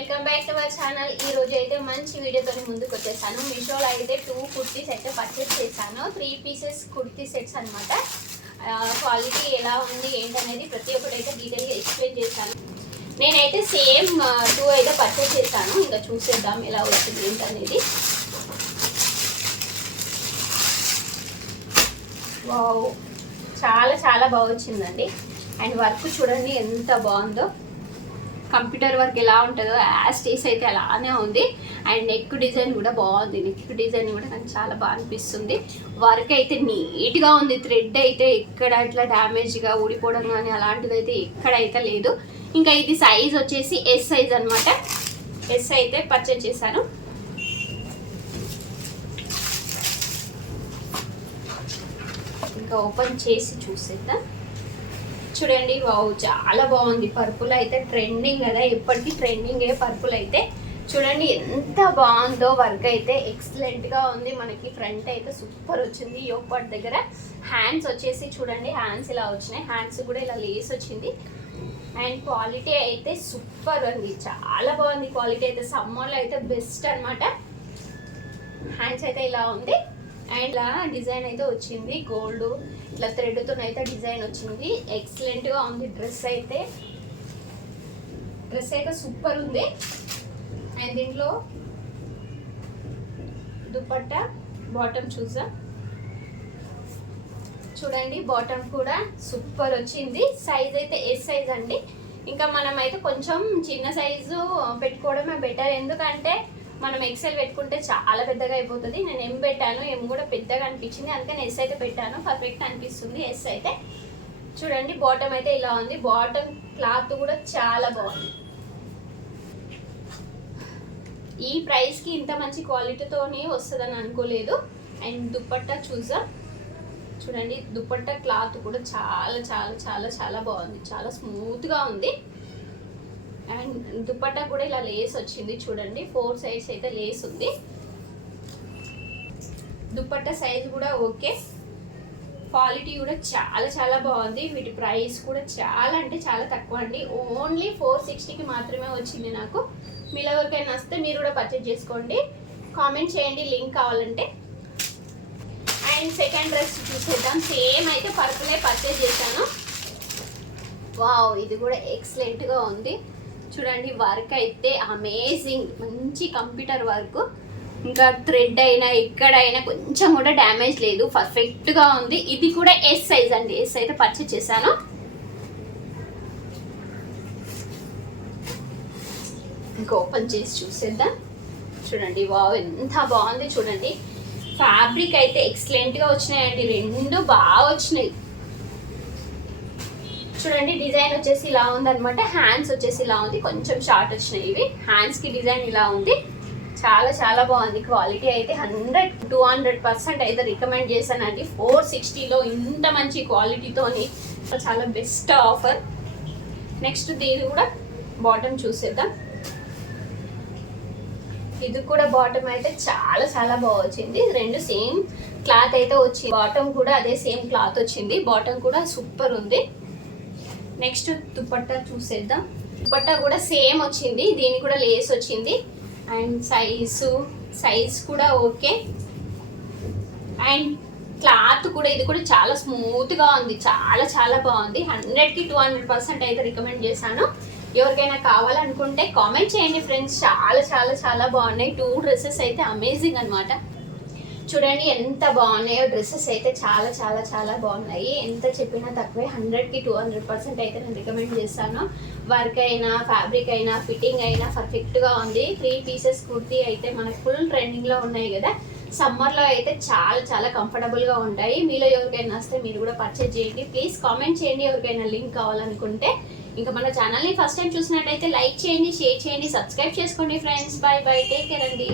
Welcome back to our channel. ఈ రోజు అయితే మంచి వీడియోతో ముందుకు వచ్చేసాను. మీషోలో అయితే 2 కుర్తీస్ అయితే పర్చేస్ చేశాను. 3 పీసెస్ కుర్తీ సెట్స్ అనమాట. క్వాలిటీ ఎలా ఉంది ఏంటనేది ప్రతి ఒక్కటి అయితే డీటెయిల్గా ఎక్స్ప్లెయిన్ చేశాను. నేనైతే సేమ్ 2 అయితే పర్చేస్ చేశాను. ఇంకా చూసేద్దాం ఎలా వచ్చింది ఏంటనేది. వావ్, చాలా చాలా బాగా వచ్చిందండి. అండ్ వర్క్ చూడండి ఎంత బాగుందో. కంప్యూటర్ వర్క్ ఎలా ఉంటుందో యాస్టీస్ అయితే అలానే ఉంది. అండ్ నెక్ డిజైన్ కూడా బాగుంది. నెక్ డిజైన్ కూడా నాకు చాలా బాగా అనిపిస్తుంది. వర్క్ అయితే నీట్గా ఉంది. థ్రెడ్ అయితే ఎక్కడ ఇట్లా డ్యామేజ్గా ఊడిపోవడం కానీ అలాంటిది అయితే ఎక్కడైతే లేదు. ఇంకా ఇది సైజ్ వచ్చేసి ఎస్ సైజ్ అనమాట. ఎస్ అయితే పర్చేజ్ చేశాను. ఇంకా ఓపెన్ చేసి చూసేద్దాం. చూడండి, వావ్ చాలా బాగుంది. పర్పుల్ అయితే ట్రెండింగ్ కదా, ఎప్పటికీ ట్రెండింగ్ పర్పుల్ అయితే. చూడండి ఎంత బాగుందో. వర్క్ అయితే ఎక్సలెంట్గా ఉంది. మనకి ఫ్రంట్ అయితే సూపర్ వచ్చింది. యోక్ పార్ట్ దగ్గర హ్యాండ్స్ వచ్చేసి చూడండి, హ్యాండ్స్ ఇలా వచ్చినాయి. హ్యాండ్స్ కూడా ఇలా లేస్ వచ్చింది. అండ్ క్వాలిటీ అయితే సూపర్ ఉంది, చాలా బాగుంది. క్వాలిటీ అయితే సమ్మర్లో అయితే బెస్ట్ అనమాట. హ్యాండ్స్ అయితే ఇలా ఉంది. అండ్ ఇలా డిజైన్ అయితే వచ్చింది. గోల్డ్ ఇట్లా థ్రెడ్తో అయితే డిజైన్ వచ్చింది. ఎక్సలెంట్గా ఉంది. డ్రెస్ అయితే సూపర్ ఉంది. అండ్ దీంట్లో దుపట్టా బాటమ్ చూడండి, బాటమ్ కూడా సూపర్ వచ్చింది. సైజ్ అయితే ఎస్ సైజ్ అండి. ఇంకా మనం అయితే కొంచెం చిన్న సైజు పెట్టుకోవడమే బెటర్. ఎందుకంటే మనం ఎక్సెల్ పెట్టుకుంటే చాలా పెద్దగా అయిపోతుంది. నేను ఎం పెట్టాను, ఎం కూడా పెద్దగా అనిపించింది, అందుకని ఎస్ అయితే పెట్టాను. పర్ఫెక్ట్ అనిపిస్తుంది ఎస్ అయితే. చూడండి, బాటమ్ అయితే ఇలా ఉంది. బాటమ్ క్లాత్ కూడా చాలా బాగుంది. ఈ ప్రైస్కి ఇంత మంచి క్వాలిటీతోనే వస్తుందని అనుకోలేదు. అండ్ దుపట్టా చూడండి, దుపట్టా క్లాత్ కూడా చాలా చాలా చాలా చాలా బాగుంది. చాలా స్మూత్గా ఉంది. అండ్ దుపట్టా కూడా ఇలా లేస్ వచ్చింది. చూడండి, 4 సైజ్ అయితే లేస్ ఉంది. దుపట్టా సైజ్ కూడా ఓకే. క్వాలిటీ కూడా చాలా చాలా బాగుంది. వీటి ప్రైస్ కూడా చాలా అంటే చాలా తక్కువ అండి. ఓన్లీ 460కి మాత్రమే వచ్చింది నాకు. మీలో ఎవరికైనా వస్తే మీరు కూడా పర్చేజ్ చేసుకోండి. కామెంట్ చేయండి లింక్ కావాలంటే. అండ్ సెకండ్ డ్రెస్ చూసేద్దాం. సేమ్ అయితే పర్పులే పర్చేజ్ చేశాను. వావ్, ఇది కూడా ఎక్సలెంట్గా ఉంది. చూడండి, వర్క్ అయితే అమేజింగ్. మంచి కంప్యూటర్ వర్క్. ఇంకా థ్రెడ్ అయినా ఎక్కడైనా కొంచెం కూడా డ్యామేజ్ లేదు. పర్ఫెక్ట్గా ఉంది. ఇది కూడా ఎస్ సైజ్ అండి. ఎస్ అయితే పర్చేజ్ చేశాను. ఇంకా ఓపెన్ చేసి చూసేద్దాం. చూడండి, వావ్ ఎంత బాగుంది. చూడండి, ఫ్యాబ్రిక్ అయితే ఎక్సలెంట్గా వచ్చినాయండి. రెండు బాగా వచ్చినాయి. చూడండి, డిజైన్ వచ్చేసి ఇలా ఉందన్నమాట. హ్యాండ్స్ వచ్చేసి ఇలా ఉంది. కొంచెం షార్ట్ వచ్చినాయి ఇవి. హ్యాండ్స్కి డిజైన్ ఇలా ఉంది. చాలా చాలా బాగుంది. క్వాలిటీ అయితే 100-200% అయితే రికమెండ్ చేశానండి. 460లో ఇంత మంచి క్వాలిటీతోని చాలా బెస్ట్ ఆఫర్. నెక్స్ట్ దీని కూడా బాటమ్ చూసేద్దాం. ఇది కూడా బాటమ్ అయితే చాలా చాలా బాగా వచ్చింది. రెండు సేమ్ క్లాత్ అయితే వచ్చింది. బాటమ్ కూడా అదే సేమ్ క్లాత్ వచ్చింది. బాటమ్ కూడా సూపర్ ఉంది. నెక్స్ట్ దుపట్టా చూసేద్దాం. దుపట్టా కూడా సేమ్ వచ్చింది. దీనికి కూడా లేస్ వచ్చింది. అండ్ సైజ్ కూడా ఓకే. అండ్ క్లాత్ కూడా ఇది కూడా చాలా స్మూత్గా ఉంది. చాలా చాలా బాగుంది. 100-200% అయితే రికమెండ్ చేశాను. ఎవరికైనా కావాలనుకుంటే కామెంట్ చేయండి ఫ్రెండ్స్. చాలా చాలా చాలా బాగున్నాయి. 2 డ్రెస్సెస్ అయితే అమేజింగ్ అనమాట. చూడండి ఎంత బాగున్నాయో. డ్రెస్సెస్ అయితే చాలా చాలా చాలా బాగున్నాయి. ఎంత చెప్పినా తక్కువే. 100-200% అయితే నేను రికమెండ్ చేస్తాను. వర్క్ అయినా ఫ్యాబ్రిక్ అయినా ఫిట్టింగ్ అయినా పర్ఫెక్ట్గా ఉంది. 3 పీసెస్ కుర్తీ అయితే మనకు ఫుల్ ట్రెండింగ్లో ఉన్నాయి కదా. సమ్మర్లో అయితే చాలా చాలా కంఫర్టబుల్గా ఉంటాయి. మీలో ఎవరికైనా వస్తే మీరు కూడా పర్చేజ్ చేయండి. ప్లీజ్ కామెంట్ చేయండి ఎవరికైనా లింక్ కావాలనుకుంటే. ఇంకా మన ఛానల్ని ఫస్ట్ టైం చూసినట్టయితే లైక్ చేయండి, షేర్ చేయండి, సబ్స్క్రైబ్ చేసుకోండి friends. Bye bye, take care అండి.